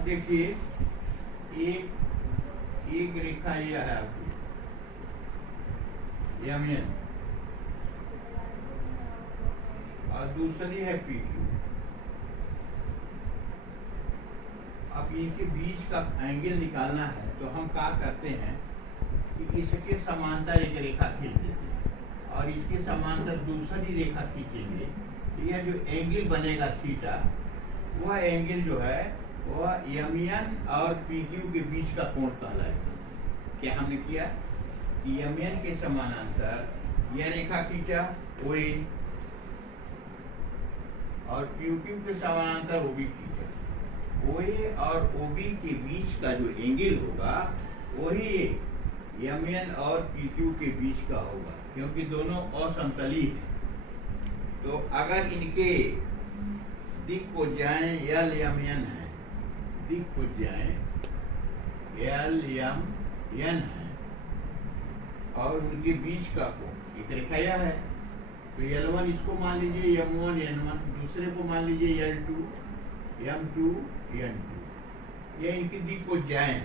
अब देखिए एक रेखा ये है आपकी यमन और दूसरी है PQ। अब इनके बीच का एंगल निकालना है तो हम क्या करते हैं कि इसके समांतर एक रेखा खींच देते हैं और इसके समांतर दूसरी रेखा खींचेंगे तो यह जो एंगल बनेगा थीटा, वह एंगल जो है वह यमन और PQ के बीच का कोण कहलाएगा। क्या हमने किया कि यमन के समानांतर यह रेखा खींचा OA और PQ के समानांतर OB खींचा। OA और OB के बीच का जो एंगल होगा वही यमन और PQ के बीच का होगा, क्योंकि दोनों असमतली हैं। तो अगर इनके दिक को जाए यल यमन है, दिक को जाए यल यमन है और उनके बीच का कोण एक रेखा यह है, तो L1 इसको मान लीजिए M1 N1, दूसरे को मान लीजिए L2 M2 N2। ये इनकी दिक को जाए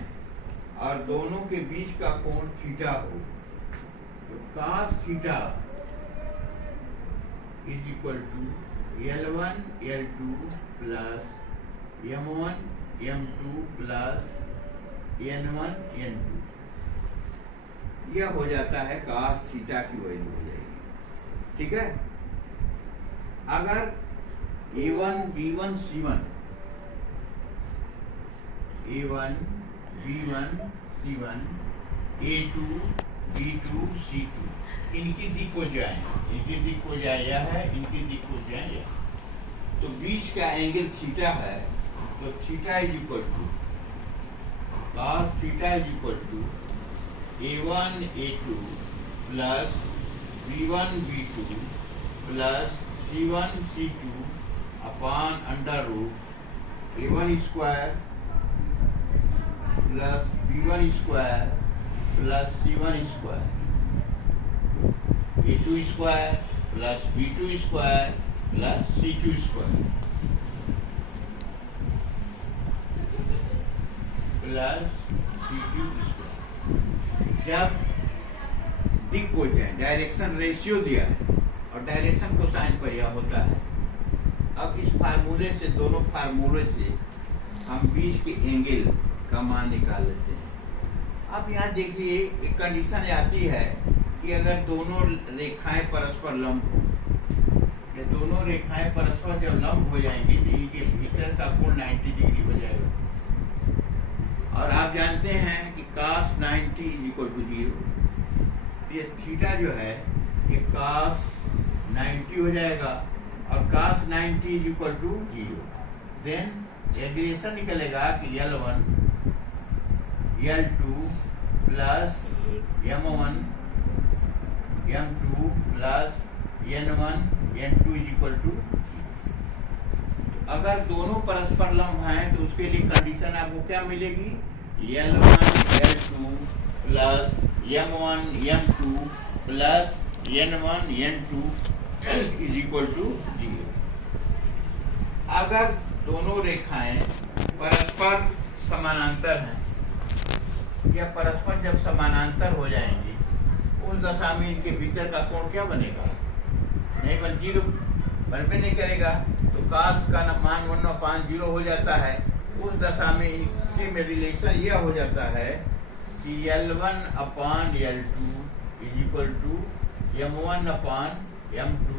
और दोनों के बीच का कोण थीटा हो, तो cos theta is equal to L1 L2 plus M1 M2 plus N1 N2। यह हो जाता है cos थीटा की वैल्यू हो जाएगी। ठीक है। अगर A1 B1 C1 A1 B1 C1 A2 B2 C2 इनकी दिक को जाए, इनकी दिक को जाए यह है, इनकी दिक को जाए यह, तो बीच का एंगल थीटा है, तो theta is equal to cos theta is equal to A1 A2 plus B1 B2 plus C1 C2 upon under root A1 square plus B1 square plus C1 square A2 square plus B2 square plus C2 square plus C2 square. जब दिक को जाए, direction ratio दिया है और direction cosine पर यह होता है। अब इस फार्मूले से, दोनों फार्मूले से हम बीच के एंगल का मान निकाल लेते हैं। अब यहाँ देखिए एक कंडीशन आती है कि अगर दोनों रेखाएं परस्पर लंब हो, ये दोनों रेखाएं परस्पर जब लंब हो जाएंगी तो इनके भीतर का कोण 90 डिग्री हो जाएगा। और आप जानते हैं कि cos 90 इज इक्वल टू 0। ये थीटा जो है ये cos 90 हो जाएगा और cos 90 is equal to 0। Then एग्रेशन निकलेगा कि L1 L2 plus M1 M2 plus N1 N2 is equal to. अगर दोनों परस्पर लंब हैं तो उसके लिए कंडीशन आपको क्या मिलेगी? L1 L2 plus M1 M2 plus N1 N2 is equal to 0। अगर दोनों रेखाएं परस्पर समानांतर हैं या परस्पर जब समानांतर हो जाएंगी उस दशा में इनके भीतर का कोण क्या बनेगा? नहीं बन 0 बनबे नहीं करेगा, तो cos का मान 1/0 हो जाता है। उस दशा में इनसे में रिलेशन यह हो जाता है कि L1 upon L2 is equal to M1 upon M2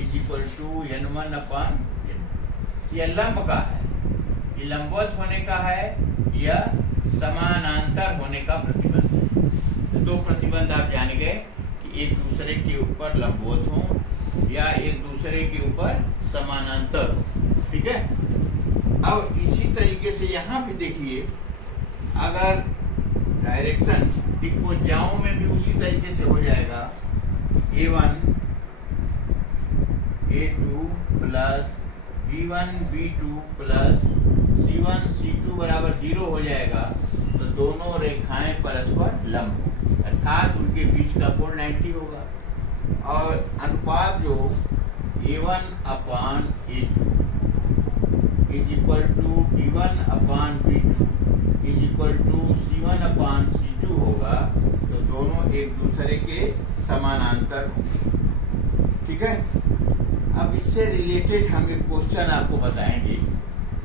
is equal to N1 upon N2। यह लंब का है, ये लंबवत होने का है, यह समानांतर होने का प्रतिबंध है। तो दो प्रतिबंध आप जान गए कि एक दूसरे के ऊपर लंबवत हो या एक दूसरे के ऊपर समानांतर हो। ठीक है। अब इसी तरीके से यहाँ पे देखिए, अगर डायरेक्शन दिक को जाओ में भी उसी तरीके से हो जाएगा। A1 A2 plus B1 B2 plus C1 C2 बराबर 0 हो जाएगा, तो दोनों रेखाएं परस्पर लंब अर्थात उनके बीच का कोण 90 होगा। और अनुपात जो A1 upon A2 is equal to B1 upon B2 is equal to C1 upon C2 होगा, तो दोनों एक दूसरे के समानांतर होंगे। ठीक है, अब इससे रिलेटेड हम एक क्वेश्चन आपको बताएंगे,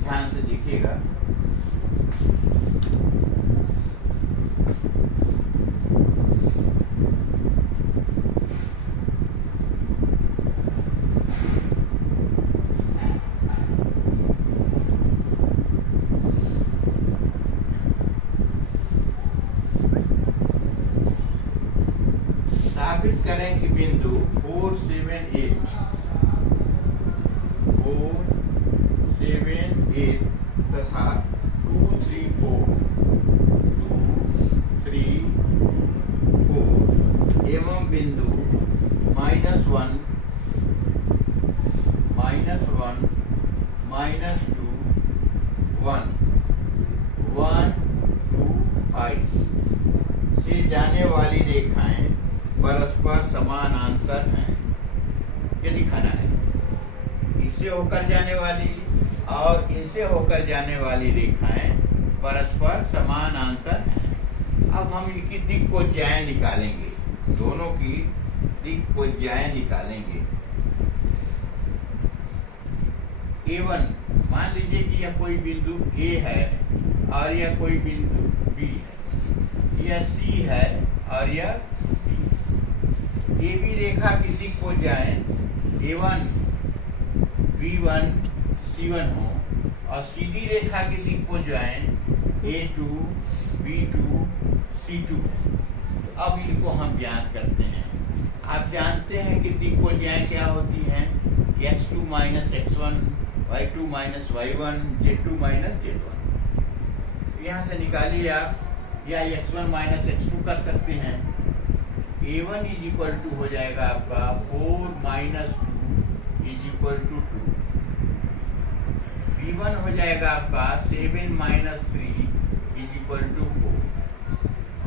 ध्यान से देखिएगा। साबित करें कि बिंदु 4, 7, 8 तथा 2, 3, 4 एवं बिंदु -1, -1, -2, 1, 1, 2, 5 से जाने वाली रेखाएं परस्पर समानांतर हैं, ये दिखाना है। इससे होकर जाने वाली और इनसे होकर जाने वाली रेखाएं परस्पर समानांतर हैं। अब हम इनकी दिक्कोज्याएं निकालेंगे, दोनों की दिक्कोज्याएं निकालेंगे। A1, मान लीजिए कि यह कोई बिंदु A है और यह कोई बिंदु B है, यह C है और यह AB रेखा की दिक्कोज्याएं A1, B1, C1 हो और CD रेखा की दिक्कोज्याएं A2, B2, C2। अब इनको हम ज्ञात करते हैं। आप जानते हैं कि दिक्कोज्याएं क्या होती हैं? x2 - x1, y2 - y1, z2 - z1। यहाँ से निकालिए आप, या x1 - x2 कर सकते हैं। A1 इज इक्वल टू हो जाएगा आपका 4 - 2 इज इक्वल टू 2। B1 हो जाएगा आपका 7 - 3 इज इक्वल टू 4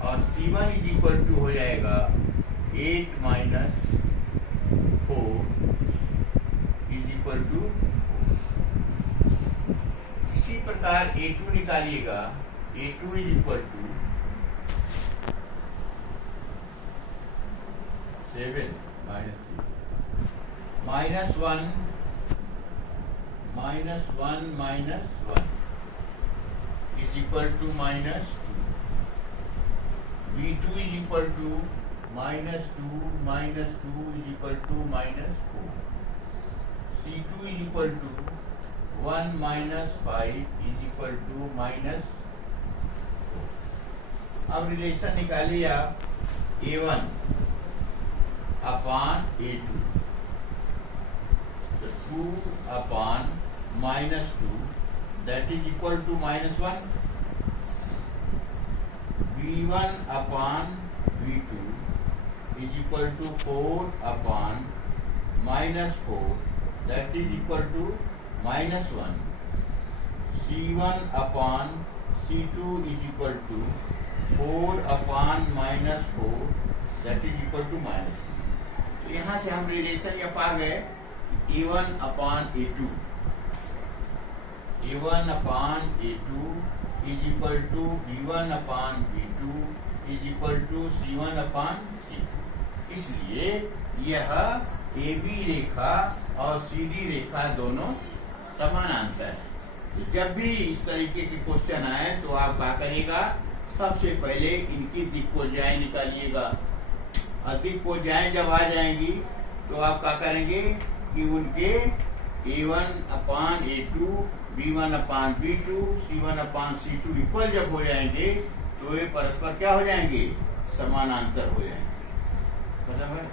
और C1 इज इक्वल टू हो जाएगा 8 - 4 इज इक्वल टू। इसी प्रकार A2 निकालिएगा, A2 is equal to 7 - 3 -1 -1 -1 is equal to -2। B2 is equal to -2 -2 is equal to -4। C2 is equal to 1 - 5 is equal to -4। अब relation निकालिए आप A1 upon A2, तो 2 अपान -2 that is equal to -1। B1 upon B2 is equal to 4 upon -4 that is equal to -1। C1 upon C2 is equal to 4 upon -4 that is equal to -1। तो यहाँ से हम relation ये पा गए A1 upon A2, A1 upon A2 is equal to B1 upon B2 is equal to C1 upon C2। इसलिए यह AB रेखा और CD रेखा दोनों समानांतर है। तो जब भी इस तरीके के क्वेश्चन आए तो आप क्या करिएगा, सबसे पहले इनकी दिक्कोज्याएं निकालिएगा। दिक्कोज्याएं जब आ जाएंगी तो आप क्या करेंगे कि उनके A1 upon A2, B1 upon B2, C1 upon C2 equal जब हो जाएंगे तो ये परस्पर क्या हो जाएंगे? समानांतर हो जाएंगे। मतलब है।